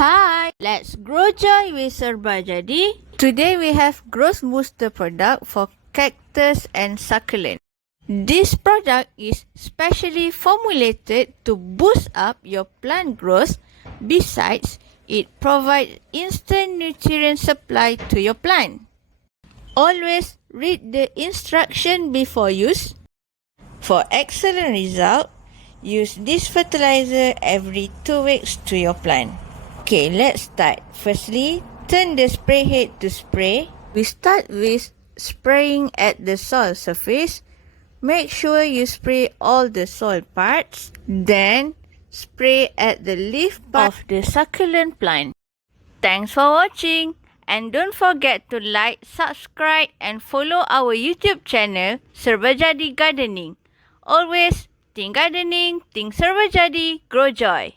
Hi, let's grow joy with Serbajadi. Today we have growth booster product for cactus and succulent. This product is specially formulated to boost up your plant growth. Besides, it provides instant nutrient supply to your plant. Always read the instruction before use. For excellent result, use this fertilizer every 2 weeks to your plant. Okay, let's start. Firstly, turn the spray head to spray. We start with spraying at the soil surface. Make sure you spray all the soil parts. Then, spray at the leaf part of the succulent plant. Thanks for watching. And don't forget to like, subscribe and follow our YouTube channel, Serbajadi Gardening. Always think gardening, think Serbajadi, grow joy.